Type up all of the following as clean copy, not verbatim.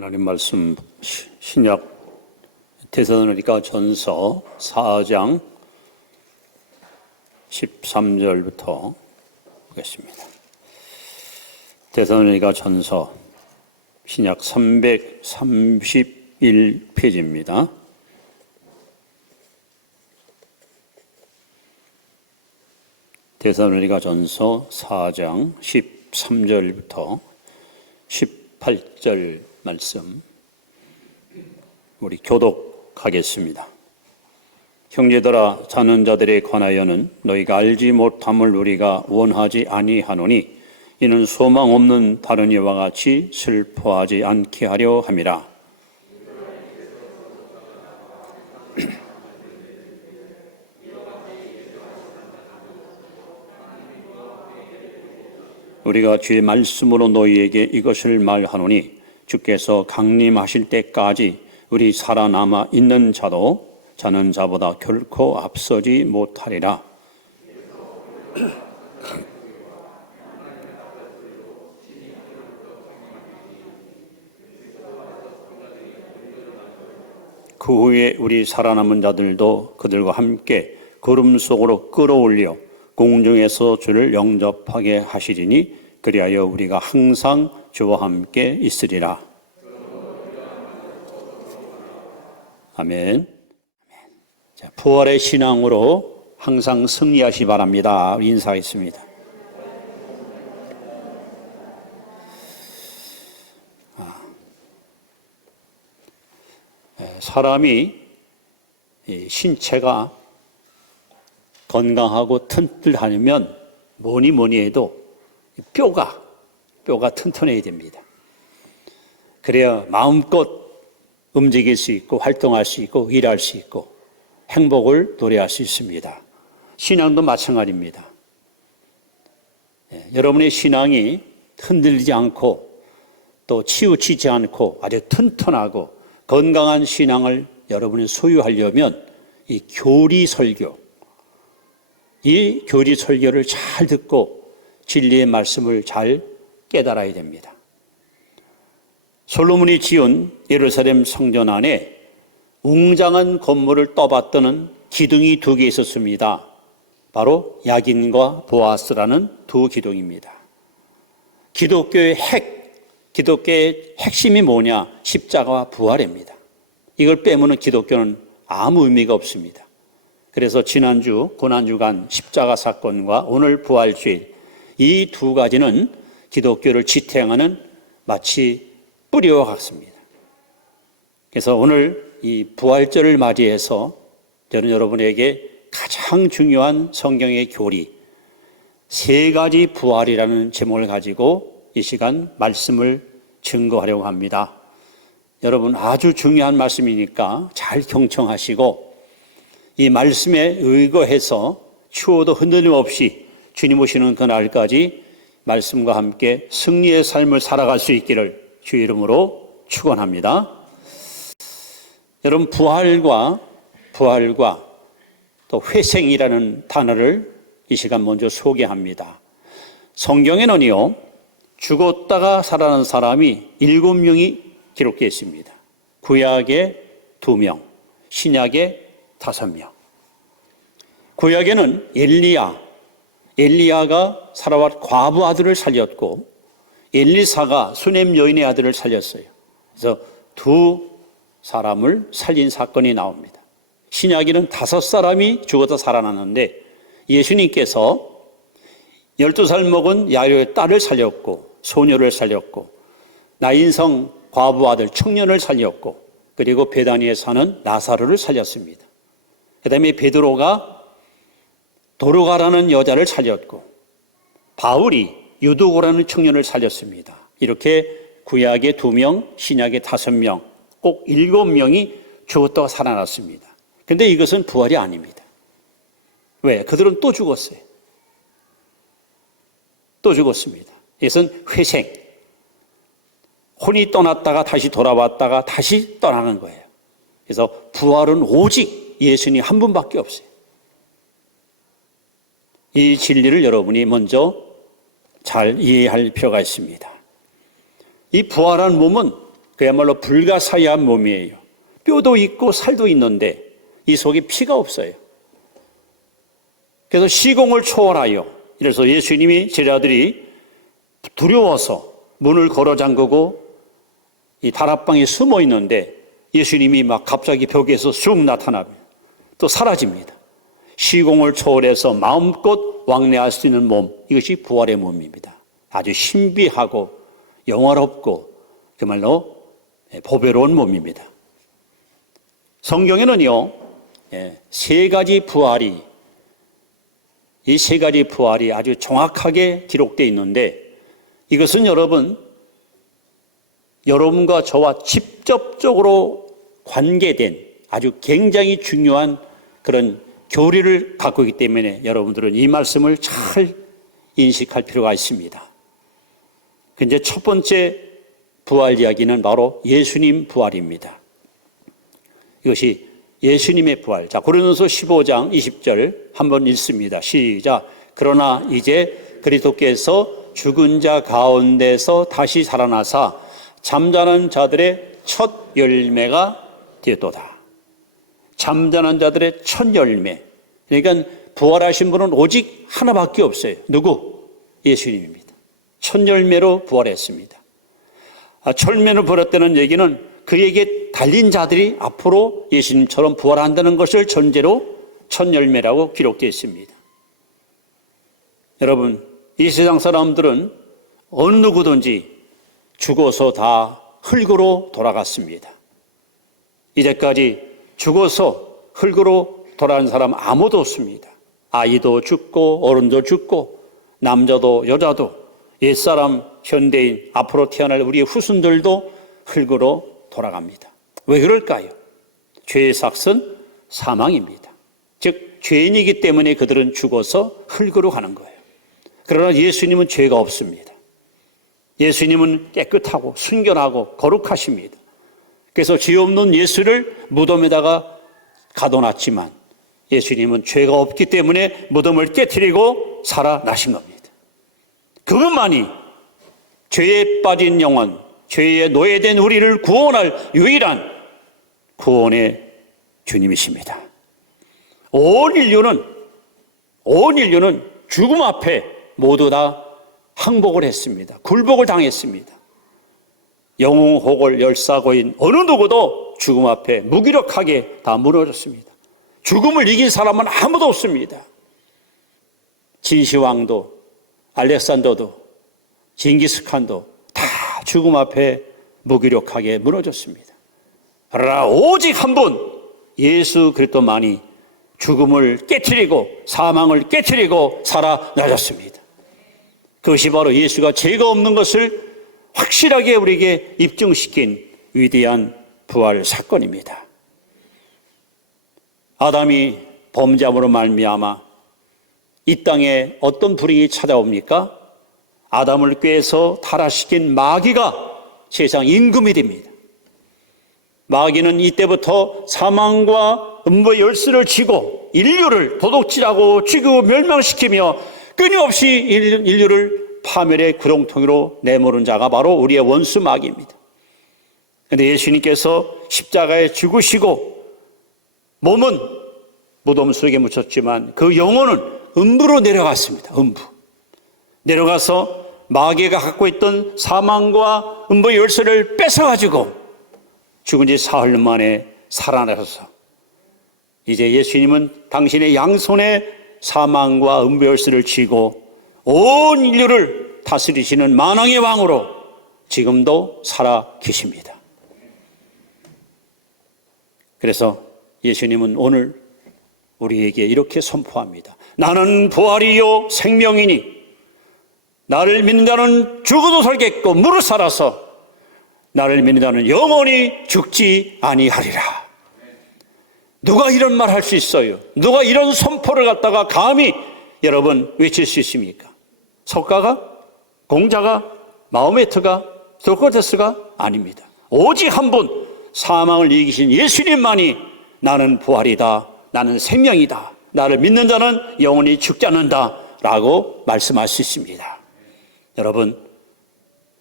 하나님 말씀 신약 데살로니가 전서 4장 13절부터 보겠습니다. 데살로니가 전서 신약 331페이지입니다. 데살로니가 전서 4장 13절부터 18절 말씀 우리 교독하겠습니다. 형제들아, 자는 자들에 관하여는 너희가 알지 못함을 우리가 원하지 아니하노니 이는 소망 없는 다른 이와 같이 슬퍼하지 않게 하려 함이라. 우리가 주의 말씀으로 너희에게 이것을 말하노니 주께서 강림하실 때까지 우리 살아남아 있는 자도 자는 자보다 결코 앞서지 못하리라. 그 후에 우리 살아남은 자들도 그들과 함께 구름 속으로 끌어올려 공중에서 주를 영접하게 하시리니 그리하여 우리가 항상 주와 함께 있으리라. 아멘. 자, 부활의 신앙으로 항상 승리하시 바랍니다. 인사하겠습니다. 사람이 신체가 건강하고 튼튼하면 뭐니 해도 뼈가 튼튼해야 됩니다. 그래야 마음껏 움직일 수 있고 활동할 수 있고 일할 수 있고 행복을 노래할 수 있습니다. 신앙도 마찬가지입니다. 여러분의 신앙이 흔들리지 않고 또 치우치지 않고 아주 튼튼하고 건강한 신앙을 여러분이 소유하려면 이 교리 설교를 잘 듣고 진리의 말씀을 잘 깨달아야 됩니다. 솔로몬이 지은 예루살렘 성전 안에 웅장한 건물을 떠받드는 기둥이 2개 있었습니다. 바로 야긴과 보아스라는 2 기둥입니다. 기독교의 핵심이 뭐냐? 십자가와 부활입니다. 이걸 빼면은 기독교는 아무 의미가 없습니다. 그래서 지난주 고난주간 십자가 사건과 오늘 부활주일 이 2 가지는 기독교를 지탱하는 마치 뿌리와 같습니다. 그래서 오늘 이 부활절을 맞이해서 저는 여러분에게 가장 중요한 성경의 교리 3가지 부활이라는 제목을 가지고 이 시간 말씀을 증거하려고 합니다. 여러분 아주 중요한 말씀이니까 잘 경청하시고 이 말씀에 의거해서 추워도 흔들림 없이 주님 오시는 그날까지 말씀과 함께 승리의 삶을 살아갈 수 있기를 주 이름으로 축원합니다. 여러분 부활과 또 회생이라는 단어를 이 시간 먼저 소개합니다. 성경에는요 죽었다가 살아난 사람이 7명이 기록되어 있습니다. 구약에 2명, 신약에 5명. 구약에는 엘리야가 사라밧 과부 아들을 살렸고 엘리사가 수넴 여인의 아들을 살렸어요. 그래서 2 사람을 살린 사건이 나옵니다. 신약에는 5사람이 죽어서 살아났는데 예수님께서 12살 먹은 야요의 딸을 살렸고 소녀를 살렸고 나인성 과부 아들 청년을 살렸고 그리고 베다니에 사는 나사로를 살렸습니다. 그 다음에 베드로가 도로가라는 여자를 살렸고 바울이 유도고라는 청년을 살렸습니다. 이렇게 구약에 2명, 신약에 5명, 꼭 7명이 죽었다가 살아났습니다. 그런데 이것은 부활이 아닙니다. 왜? 그들은 또 죽었어요. 또 죽었습니다. 이것은 회생. 혼이 떠났다가 다시 돌아왔다가 다시 떠나는 거예요. 그래서 부활은 오직 예수님 한 분밖에 없어요. 이 진리를 여러분이 먼저 잘 이해할 필요가 있습니다. 이 부활한 몸은 그야말로 불가사의한 몸이에요. 뼈도 있고 살도 있는데 이 속에 피가 없어요. 그래서 시공을 초월하여, 이래서 예수님이 제자들이 두려워서 문을 걸어 잠그고 이 다락방에 숨어 있는데 예수님이 막 갑자기 벽에서 쑥 나타납니다. 또 사라집니다. 시공을 초월해서 마음껏 왕래할 수 있는 몸, 이것이 부활의 몸입니다. 아주 신비하고 영화롭고 정말로 보배로운 몸입니다. 성경에는요, 세 가지 부활이, 이 세 가지 부활이 아주 정확하게 기록되어 있는데, 이것은 여러분과 저와 직접적으로 관계된 아주 굉장히 중요한 그런 교리를 갖고 있기 때문에 여러분들은 이 말씀을 잘 인식할 필요가 있습니다. 근데 첫 번째 부활 이야기는 바로 예수님 부활입니다. 이것이 예수님의 부활. 자, 고린도서 15장 20절 한번 읽습니다. 시작. 그러나 이제 그리스도께서 죽은 자 가운데서 다시 살아나사 잠자는 자들의 첫 열매가 되었도다. 잠자는 자들의 첫 열매. 그러니까 부활하신 분은 오직 하나밖에 없어요. 누구? 예수님입니다. 첫 열매로 부활했습니다. 첫 열매로 부활했다는 얘기는 그에게 달린 자들이 앞으로 예수님처럼 부활한다는 것을 전제로 첫 열매라고 기록되어 있습니다. 여러분, 이 세상 사람들은 어느 누구든지 죽어서 다 흙으로 돌아갔습니다. 이제까지 죽어서 흙으로 돌아간 사람 아무도 없습니다. 아이도 죽고 어른도 죽고 남자도 여자도 옛사람 현대인 앞으로 태어날 우리의 후손들도 흙으로 돌아갑니다. 왜 그럴까요? 죄의 삭은 사망입니다. 즉 죄인이기 때문에 그들은 죽어서 흙으로 가는 거예요. 그러나 예수님은 죄가 없습니다. 예수님은 깨끗하고 순결하고 거룩하십니다. 그래서 죄 없는 예수를 무덤에다가 가둬놨지만 예수님은 죄가 없기 때문에 무덤을 깨트리고 살아나신 겁니다. 그것만이 죄에 빠진 영혼, 죄에 노예된 우리를 구원할 유일한 구원의 주님이십니다. 온 인류는 죽음 앞에 모두 다 항복을 했습니다. 굴복을 당했습니다. 영웅, 호골, 열사고인 어느 누구도 죽음 앞에 무기력하게 다 무너졌습니다. 죽음을 이긴 사람은 아무도 없습니다. 진시황도, 알렉산더도, 징기스칸도 다 죽음 앞에 무기력하게 무너졌습니다. 그러나 오직 한 분, 예수 그리스도만이 죽음을 깨트리고 사망을 깨트리고 살아나셨습니다. 그것이 바로 예수가 죄가 없는 것을 확실하게 우리에게 입증시킨 위대한 부활 사건입니다. 아담이 범죄함으로 말미암아 이 땅에 어떤 불행이 찾아옵니까? 아담을 꾀해서 타락시킨 마귀가 세상 임금이 됩니다. 마귀는 이때부터 사망과 음부의 열쇠를 쥐고 인류를 도둑질하고 죽이고 멸망시키며 끊임없이 인류를 파멸의 구렁텅이로 내모는 자가 바로 우리의 원수 마귀입니다. 그런데 예수님께서 십자가에 죽으시고 몸은 무덤 속에 묻혔지만 그 영혼은 음부로 내려갔습니다. 음부. 내려가서 마귀가 갖고 있던 사망과 음부의 열쇠를 뺏어가지고 죽은 지 사흘 만에 살아나셔서 이제 예수님은 당신의 양손에 사망과 음부의 열쇠를 쥐고 온 인류를 다스리시는 만왕의 왕으로 지금도 살아 계십니다. 그래서 예수님은 오늘 우리에게 이렇게 선포합니다. 나는 부활이요 생명이니 나를 믿는 자는 죽어도 살겠고 무릇 살아서 나를 믿는 자는 영원히 죽지 아니하리라. 누가 이런 말 할 수 있어요? 누가 이런 선포를 갖다가 감히 여러분 외칠 수 있습니까? 석가가? 공자가? 마호메트가? 소크라테스가? 아닙니다. 오직 한 분 사망을 이기신 예수님만이 나는 부활이다, 나는 생명이다, 나를 믿는 자는 영원히 죽지 않는다 라고 말씀할 수 있습니다. 여러분,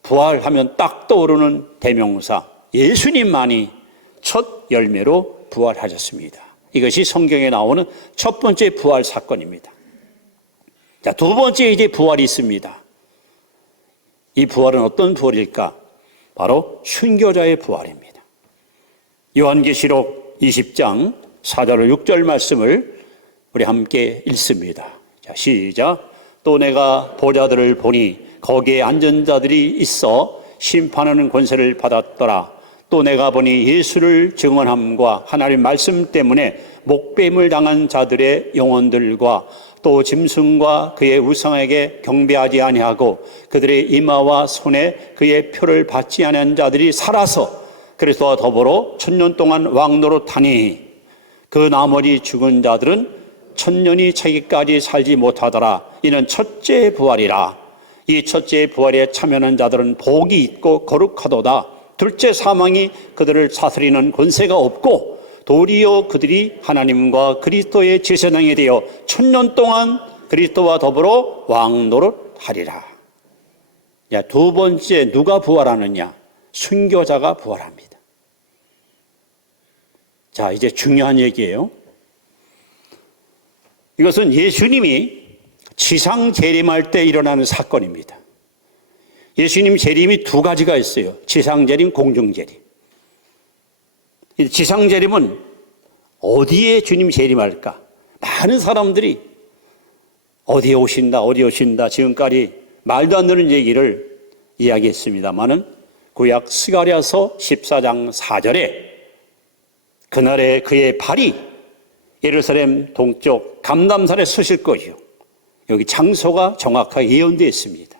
부활하면 딱 떠오르는 대명사 예수님만이 첫 열매로 부활하셨습니다. 이것이 성경에 나오는 첫 번째 부활 사건입니다. 자, 두 번째 이제 부활이 있습니다. 이 부활은 어떤 부활일까? 바로 순교자의 부활입니다. 요한계시록 20장 4절 6절 말씀을 우리 함께 읽습니다. 자, 시작. 또 내가 보좌들을 보니 거기에 앉은 자들이 있어 심판하는 권세를 받았더라. 또 내가 보니 예수를 증언함과 하나님 말씀 때문에 목뱀을 당한 자들의 영혼들과 또 짐승과 그의 우상에게 경배하지 아니하고 그들의 이마와 손에 그의 표를 받지 아니한 자들이 살아서 그리스도와 더불어 1000년 동안 왕노릇하니 그 나머지 죽은 자들은 1000년이 차기까지 살지 못하더라. 이는 첫째 부활이라. 이 첫째 부활에 참여하는 자들은 복이 있고 거룩하도다. 둘째 사망이 그들을 다스리는 권세가 없고 도리어 그들이 하나님과 그리스도의 제사장이 되어 1000년 동안 그리스도와 더불어 왕노릇하리라. 두 번째 누가 부활하느냐? 순교자가 부활합니다. 자, 이제 중요한 얘기예요. 이것은 예수님이 지상 재림할 때 일어나는 사건입니다. 예수님 재림이 두 가지가 있어요. 지상 재림, 공중 재림. 지상 재림은 어디에 주님 재림할까? 많은 사람들이 어디에 오신다 지금까지 말도 안 되는 얘기를 이야기했습니다마는 구약 스가랴서 14장 4절에 그날에 그의 발이 예루살렘 동쪽 감람산에 서실 것이요. 여기 장소가 정확하게 예언되어 있습니다.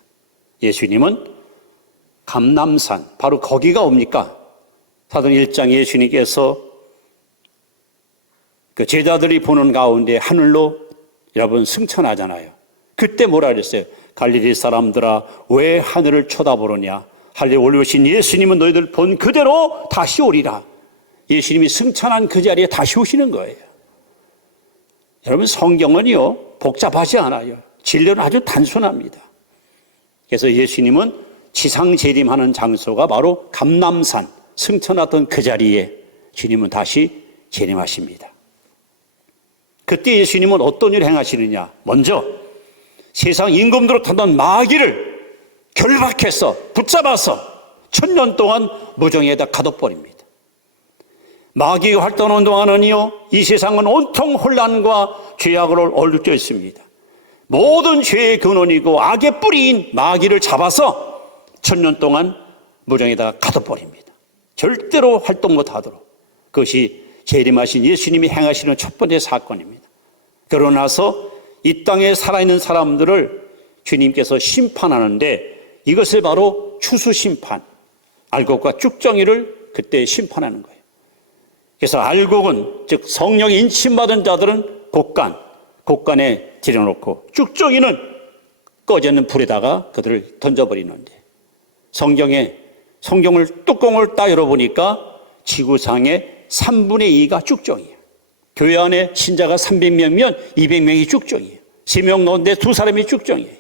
예수님은 감람산, 바로 거기가 옵니까? 사도행 1장 예수님께서 그 제자들이 보는 가운데 하늘로 여러분 승천하잖아요. 그때 뭐라 그랬어요? 갈릴리 사람들아 왜 하늘을 쳐다보느냐? 할례 올리신 예수님은 너희들 본 그대로 다시 오리라. 예수님이 승천한 그 자리에 다시 오시는 거예요. 여러분 성경은요 복잡하지 않아요. 진리는 아주 단순합니다. 그래서 예수님은 지상 재림하는 장소가 바로 감람산 승천하던 그 자리에 주님은 다시 재림하십니다. 그때 예수님은 어떤 일을 행하시느냐? 먼저 세상 임금들로 타던 마귀를 결박해서 붙잡아서 1000년 동안 무정에다 가둬버립니다. 마귀가 활동하는 동안은요 이 세상은 온통 혼란과 죄악으로 얼룩져 있습니다. 모든 죄의 근원이고 악의 뿌리인 마귀를 잡아서 1000년 동안 무정에다 가둬버립니다. 절대로 활동 못하도록. 그것이 재림하신 예수님이 행하시는 첫 번째 사건입니다. 그러고 나서 이 땅에 살아있는 사람들을 주님께서 심판하는데 이것을 바로 추수심판, 알곡과 쭉정이를 그때 심판하는 거예요. 그래서 알곡은 즉 성령이 인침받은 자들은 곡간에 들여놓고 쭉정이는 꺼져 있는 불에다가 그들을 던져버리는데 성경을 뚜껑을 딱 열어보니까 지구상의 3분의 2가 쭉정이에요. 교회 안에 신자가 300명이면 200명이 쭉정이에요. 3명 넣었는데 2사람이 쭉정이에요.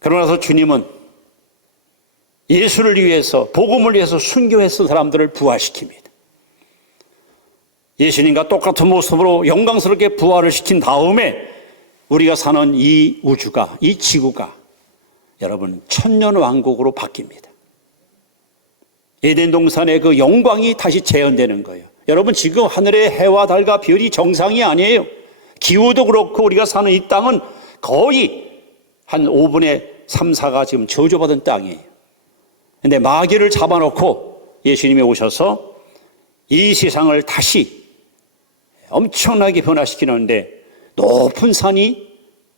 그러고 나서 주님은 예수를 위해서 복음을 위해서 순교했던 사람들을 부활시킵니다. 예수님과 똑같은 모습으로 영광스럽게 부활을 시킨 다음에 우리가 사는 이 우주가, 이 지구가 여러분 천년 왕국으로 바뀝니다. 에덴 동산의 그 영광이 다시 재현되는 거예요. 여러분 지금 하늘의 해와 달과 별이 정상이 아니에요. 기후도 그렇고 우리가 사는 이 땅은 거의 한 5분의 3, 4가 지금 저주받은 땅이에요. 그런데 마귀를 잡아놓고 예수님이 오셔서 이 세상을 다시 엄청나게 변화시키는데 높은 산이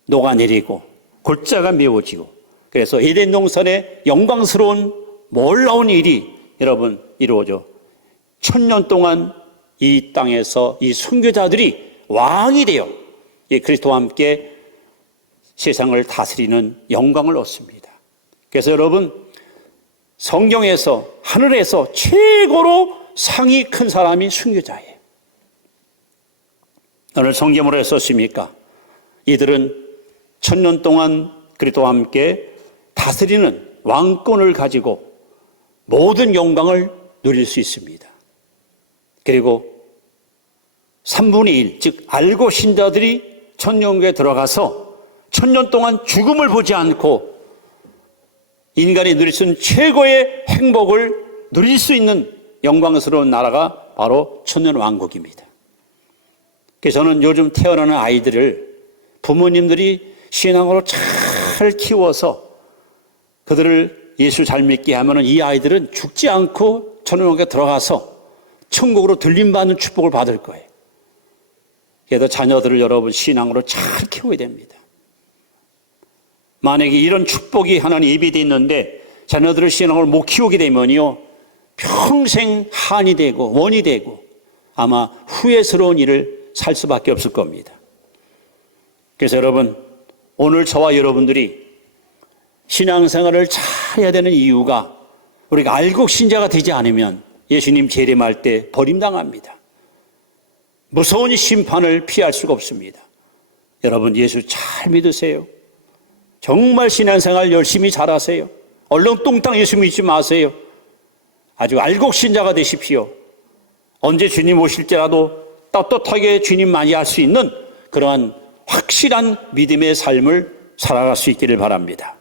녹아내리고 골짜가 메워지고 그래서 에덴 동산의 영광스러운 놀라운 일이 여러분 이루어져 1000년 동안 이 땅에서 이 순교자들이 왕이 되어 이 그리스도와 함께 세상을 다스리는 영광을 얻습니다. 그래서 여러분 성경에서 하늘에서 최고로 상이 큰 사람이 순교자예요. 오늘 성경으로 썼습니까? 이들은 1000년 동안 그리스도와 함께 다스리는 왕권을 가지고 모든 영광을 누릴 수 있습니다. 그리고 3분의 1, 즉 알고 신자들이 천년국에 들어가서 천년 동안 죽음을 보지 않고 인간이 누릴 수 있는 최고의 행복을 누릴 수 있는 영광스러운 나라가 바로 천년왕국입니다. 그래서 저는 요즘 태어나는 아이들을 부모님들이 신앙으로 잘 키워서 그들을 예수 잘 믿게 하면 이 아이들은 죽지 않고 천년왕국에 들어가서 천국으로 들림받는 축복을 받을 거예요. 그래서 자녀들을 여러분 신앙으로 잘 키워야 됩니다. 만약에 이런 축복이 하나님 예비되어 있는데 자녀들을 신앙으로 못 키우게 되면요 평생 한이 되고 원이 되고 아마 후회스러운 일을 살 수밖에 없을 겁니다. 그래서 여러분 오늘 저와 여러분들이 신앙생활을 잘해야 되는 이유가 우리가 알곡 신자가 되지 않으면 예수님 재림할 때 버림당합니다. 무서운 심판을 피할 수가 없습니다. 여러분 예수 잘 믿으세요. 정말 신앙생활 열심히 잘하세요. 얼렁뚱땅 예수 믿지 마세요. 아주 알곡 신자가 되십시오. 언제 주님 오실지라도 떳떳하게 주님 맞이할 수 있는 그러한 확실한 믿음의 삶을 살아갈 수 있기를 바랍니다.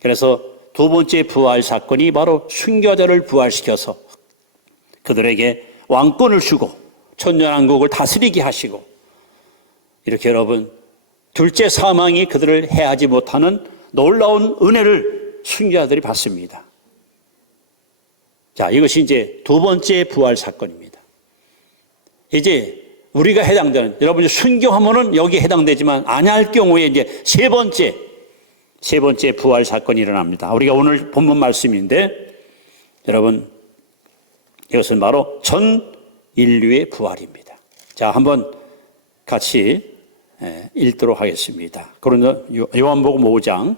그래서 두 번째 부활 사건이 바로 순교자를 부활시켜서 그들에게 왕권을 주고 천년왕국을 다스리게 하시고 이렇게 여러분 둘째 사망이 그들을 해하지 못하는 놀라운 은혜를 순교자들이 받습니다. 자, 이것이 이제 두 번째 부활 사건입니다. 이제 우리가 해당되는 여러분이 순교하면은 여기에 해당되지만 아니할 경우에 이제 세 번째 부활 사건이 일어납니다. 우리가 오늘 본문 말씀인데 여러분 이것은 바로 전 인류의 부활입니다. 자, 한번 같이 읽도록 하겠습니다. 그러나 요한복음 5장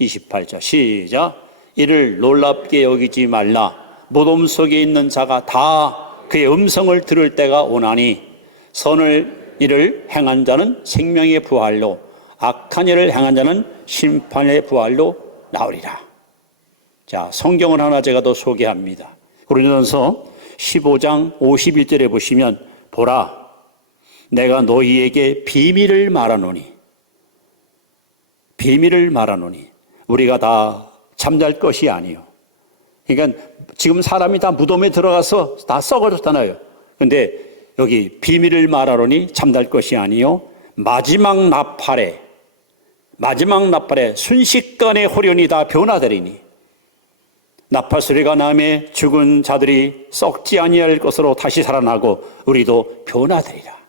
28절 시작. 이를 놀랍게 여기지 말라. 무덤 속에 있는 자가 다 그의 음성을 들을 때가 오나니 선을 일을 행한 자는 생명의 부활로 악한 일을 행한 자는 심판의 부활로 나오리라. 자, 성경을 하나 제가 더 소개합니다. 고린도전서 15장 51절에 보시면 보라 내가 너희에게 비밀을 말하노니 우리가 다 잠잘 것이 아니요. 그러니까 지금 사람이 다 무덤에 들어가서 다 썩어졌잖아요. 근데 여기 비밀을 말하노니 잠잘 것이 아니요 마지막 나팔에 순식간에 호련히 다 변화되리니 나팔 소리가 나매 죽은 자들이 썩지 아니할 것으로 다시 살아나고 우리도 변화되리라.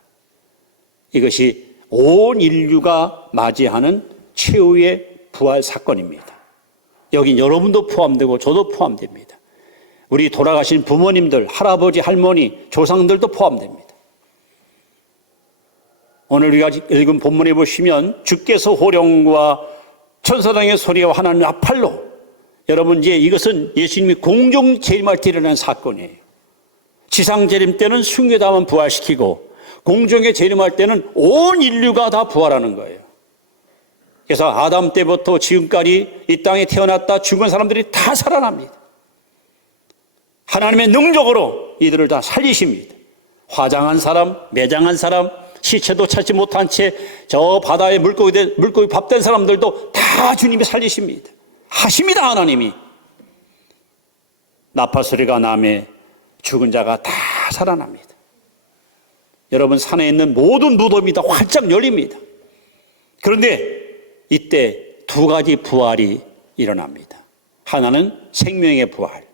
이것이 온 인류가 맞이하는 최후의 부활 사건입니다. 여긴 여러분도 포함되고 저도 포함됩니다. 우리 돌아가신 부모님들, 할아버지, 할머니, 조상들도 포함됩니다. 오늘 우리가 읽은 본문에 보시면 주께서 호령과 천사장의 소리와 하나님 나팔로 여러분 이제 이것은 예수님이 공중 재림할 때 일어난 사건이에요. 지상 재림 때는 순교자만 부활시키고 공중에 재림할 때는 온 인류가 다 부활하는 거예요. 그래서 아담 때부터 지금까지 이 땅에 태어났다 죽은 사람들이 다 살아납니다. 하나님의 능력으로 이들을 다 살리십니다. 화장한 사람, 매장한 사람, 시체도 찾지 못한 채 저 바다에 물고기 밥된 사람들도 다 주님이 살리십니다. 하십니다. 하나님이. 나팔 소리가 나매 죽은 자가 다 살아납니다. 여러분 산에 있는 모든 무덤이 다 활짝 열립니다. 그런데 이때 두 가지 부활이 일어납니다. 하나는 생명의 부활,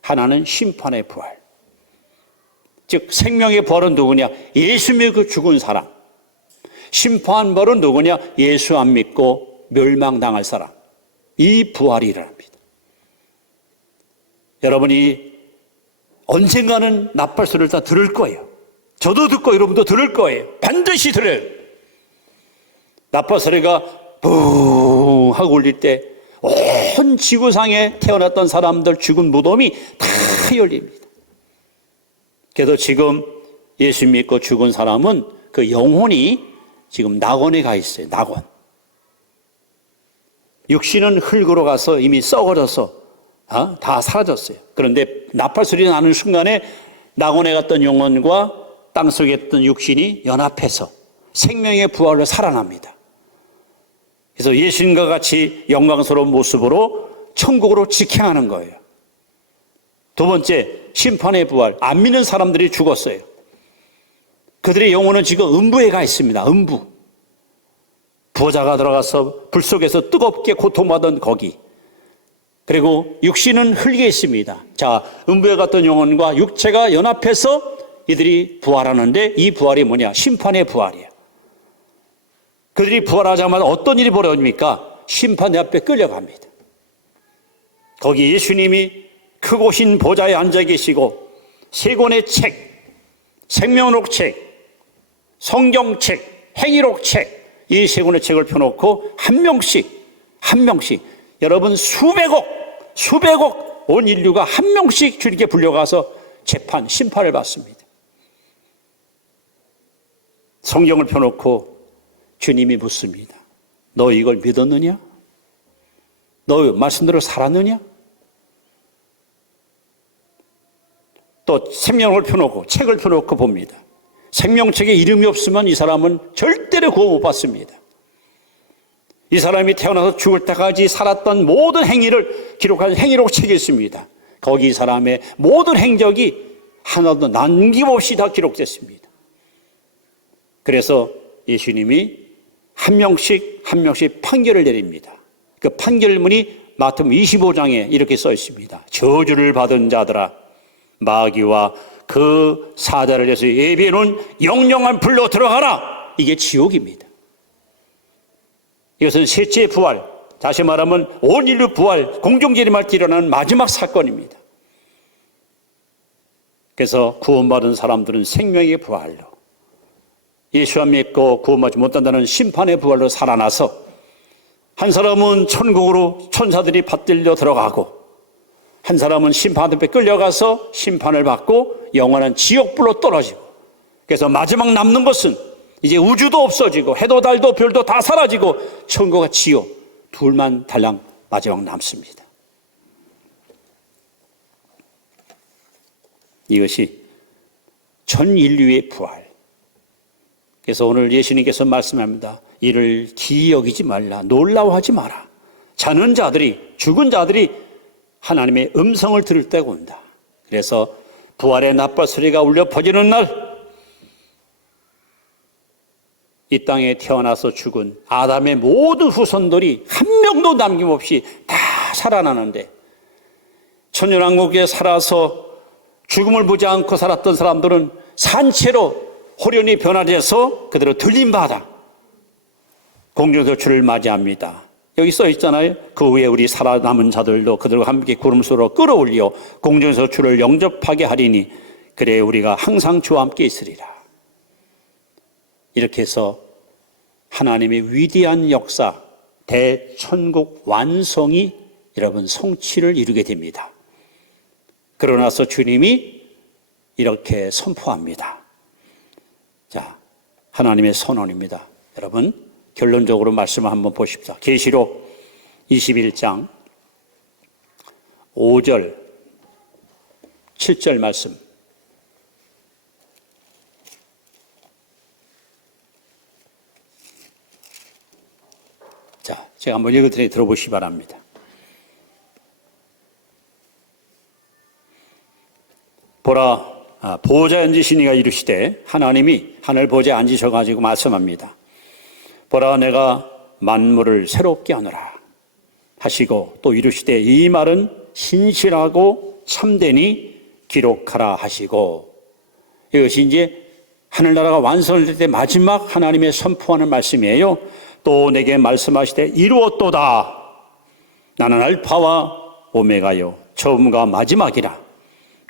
하나는 심판의 부활. 즉 생명의 부활은 누구냐? 예수 믿고 죽은 사람. 심판 부활은 누구냐? 예수 안 믿고 멸망당할 사람. 이 부활이 일어납니다. 여러분이 언젠가는 나팔 소리를 다 들을 거예요. 저도 듣고 여러분도 들을 거예요. 반드시 들어요. 나팔 소리가 붕 하고 울릴 때 온 지구상에 태어났던 사람들 죽은 무덤이 다 열립니다. 그래서 지금 예수 믿고 죽은 사람은 그 영혼이 지금 낙원에 가 있어요. 낙원. 육신은 흙으로 가서 이미 썩어져서 다 사라졌어요. 그런데 나팔 소리 나는 순간에 낙원에 갔던 영혼과 땅속에 있던 육신이 연합해서 생명의 부활로 살아납니다. 그래서 예수님과 같이 영광스러운 모습으로 천국으로 직행하는 거예요. 두 번째, 심판의 부활. 안 믿는 사람들이 죽었어요. 그들의 영혼은 지금 음부에 가 있습니다. 음부. 부자가 들어가서 불 속에서 뜨겁게 고통받은 거기. 그리고 육신은 흙에 있습니다. 자, 음부에 갔던 영혼과 육체가 연합해서 이들이 부활하는데, 이 부활이 뭐냐? 심판의 부활이에요. 그들이 부활하자마자 어떤 일이 벌어집니까? 심판대 앞에 끌려갑니다. 거기 예수님이 크고 흰 보좌에 앉아 계시고 세 권의 책, 생명록 책, 성경책, 행위록 책, 이 세 권의 책을 펴놓고 한 명씩 여러분 수백억 온 인류가 한 명씩 주님께 불려가서 심판을 받습니다. 성경을 펴놓고 주님이 묻습니다. 너 이걸 믿었느냐? 너 말씀대로 살았느냐? 또 생명을 펴놓고 책을 펴놓고 봅니다. 생명책에 이름이 없으면 이 사람은 절대로 구원 못 받습니다. 이 사람이 태어나서 죽을 때까지 살았던 모든 행위를 기록한 행위록 책이 있습니다. 거기 이 사람의 모든 행적이 하나도 남김없이 다 기록됐습니다. 그래서 예수님이 한 명씩 판결을 내립니다. 그 판결문이 마태복음 25장에 이렇게 써 있습니다. 저주를 받은 자들아, 마귀와 그 사자를 위해서 예비해 놓은 영영한 불로 들어가라. 이게 지옥입니다. 이것은 셋째 부활, 다시 말하면 온 인류 부활, 공중재림할 때 일어나는 마지막 사건입니다. 그래서 구원받은 사람들은 생명의 부활로, 예수 안 믿고 구원받지 못한다는 심판의 부활로 살아나서 한 사람은 천국으로 천사들이 받들려 들어가고, 한 사람은 심판 앞에 끌려가서 심판을 받고 영원한 지옥불로 떨어지고, 그래서 마지막 남는 것은 이제 우주도 없어지고 해도 달도 별도 다 사라지고 천국과 지옥 둘만 달랑 마지막 남습니다. 이것이 전 인류의 부활. 그래서 오늘 예수님께서 말씀합니다. 이를 기이 여기지 말라, 놀라워하지 마라. 자는 자들이, 죽은 자들이 하나님의 음성을 들을 때가 온다. 그래서 부활의 나팔 소리가 울려 퍼지는 날, 이 땅에 태어나서 죽은 아담의 모든 후손들이 한 명도 남김없이 다 살아나는데, 천연왕국에 살아서 죽음을 보지 않고 살았던 사람들은 산채로 호련히 변화돼서 그대로 들림받아 공중서출을 맞이합니다. 여기 써 있잖아요. 그 후에 우리 살아남은 자들도 그들과 함께 구름수로 끌어올려 공중서출을 영접하게 하리니 그래 우리가 항상 주와 함께 있으리라. 이렇게 해서 하나님의 위대한 역사, 대천국 완성이 여러분 성취를 이루게 됩니다. 그러나서 주님이 이렇게 선포합니다. 자, 하나님의 선언입니다. 여러분 결론적으로 말씀을 한번 보십시오. 계시록 21장 5절 7절 말씀. 자, 제가 한번 읽어드리니 들어보시기 바랍니다. 보라, 보좌에 앉으신 이가 이르시되, 하나님이 하늘 보좌에 앉으셔가지고 말씀합니다. 보라, 내가 만물을 새롭게 하노라 하시고 또 이르시되, 이 말은 신실하고 참되니 기록하라 하시고. 이것이 이제 하늘나라가 완성될 때 마지막 하나님의 선포하는 말씀이에요. 또 내게 말씀하시되, 이루었도다. 나는 알파와 오메가요 처음과 마지막이라.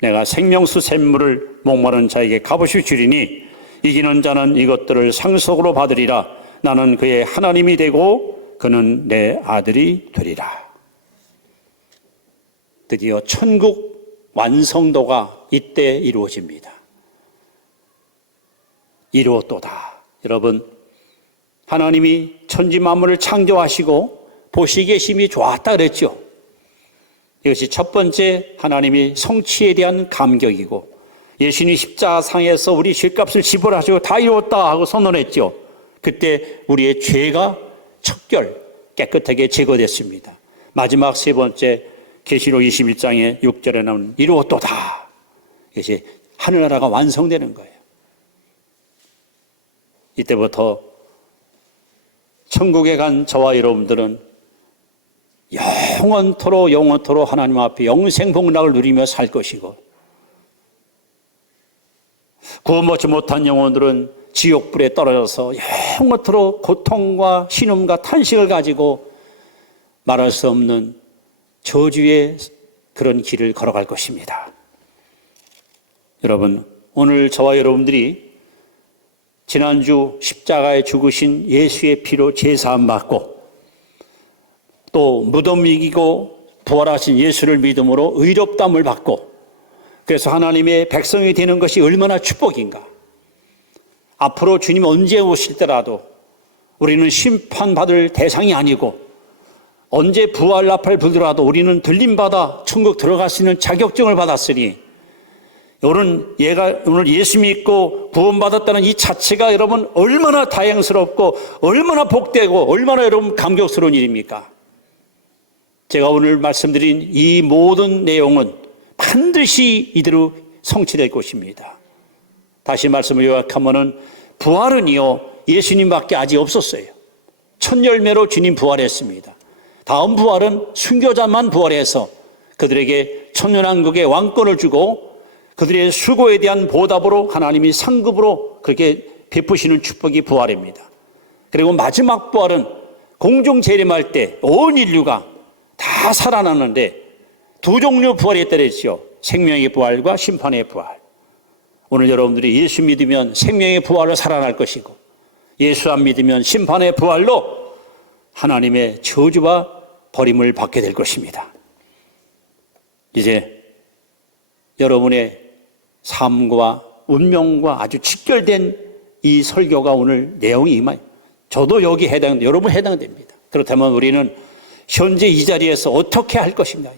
내가 생명수 샘물을 목마른 자에게 값없이 주리니 이기는 자는 이것들을 상속으로 받으리라. 나는 그의 하나님이 되고 그는 내 아들이 되리라. 드디어 천국 완성도가 이때 이루어집니다. 이루었도다. 여러분, 하나님이 천지 만물을 창조하시고 보시기에 심히 좋았다 그랬죠. 이것이 첫 번째 하나님이 성취에 대한 감격이고, 예수님이 십자가상에서 우리 죄값을 지불하시고 다 이루었다 하고 선언했죠. 그때 우리의 죄가 척결 깨끗하게 제거됐습니다. 마지막 세 번째 계시록 21장의 6절에 나오는 이루었도다. 이것이 하늘나라가 완성되는 거예요. 이때부터 천국에 간 저와 여러분들은 영원토록 하나님 앞에 영생 복락을 누리며 살 것이고, 구원받지 못한 영혼들은 지옥불에 떨어져서 영원토록 고통과 신음과 탄식을 가지고 말할 수 없는 저주의 그런 길을 걸어갈 것입니다. 여러분, 오늘 저와 여러분들이 지난주 십자가에 죽으신 예수의 피로 제사함 받고, 또 무덤 이기고 부활하신 예수를 믿음으로 의롭다함을 받고, 그래서 하나님의 백성이 되는 것이 얼마나 축복인가. 앞으로 주님 언제 오실 때라도 우리는 심판받을 대상이 아니고, 언제 부활 나팔 불더라도 우리는 들림받아 천국 들어갈 수 있는 자격증을 받았으니, 오늘 예수 믿고 구원받았다는 이 자체가 여러분 얼마나 다행스럽고 얼마나 복되고 얼마나 여러분 감격스러운 일입니까? 제가 오늘 말씀드린 이 모든 내용은 반드시 이대로 성취될 것입니다. 다시 말씀을 요약하면은 부활은요, 예수님밖에 아직 없었어요. 첫 열매로 주님 부활했습니다. 다음 부활은 순교자만 부활해서 그들에게 천년왕국의 왕권을 주고, 그들의 수고에 대한 보답으로 하나님이 상급으로 그렇게 베푸시는 축복이 부활입니다. 그리고 마지막 부활은 공중 재림할 때 온 인류가 다 살아나는데 두 종류 부활이 있다 그랬죠. 생명의 부활과 심판의 부활. 오늘 여러분들이 예수 믿으면 생명의 부활로 살아날 것이고, 예수 안 믿으면 심판의 부활로 하나님의 저주와 버림을 받게 될 것입니다. 이제 여러분의 삶과 운명과 아주 직결된 이 설교가 오늘 내용이 저도 여기 여러분 해당됩니다. 그렇다면 우리는 현재 이 자리에서 어떻게 할 것인가?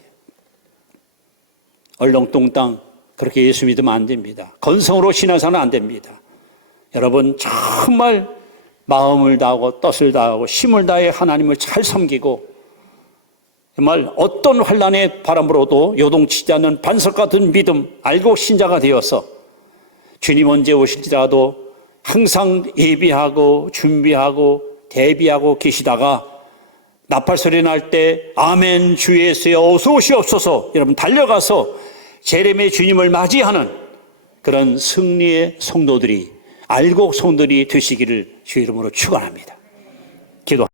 얼렁뚱땅 그렇게 예수 믿으면 안 됩니다. 건성으로 신앙생활은 안 됩니다. 여러분 정말 마음을 다하고 뜻을 다하고 힘을 다해 하나님을 잘 섬기고, 정말 어떤 환난의 바람으로도 요동치지 않는 반석 같은 믿음, 알고 신자가 되어서 주님 언제 오실지라도 항상 예비하고 준비하고 대비하고 계시다가 나팔소리 날 때 아멘 주 예수여 어서 오시옵소서, 여러분 달려가서 제렘의 주님을 맞이하는 그런 승리의 성도들이, 알곡 성도들이 되시기를 주 이름으로 축원합니다. 기도.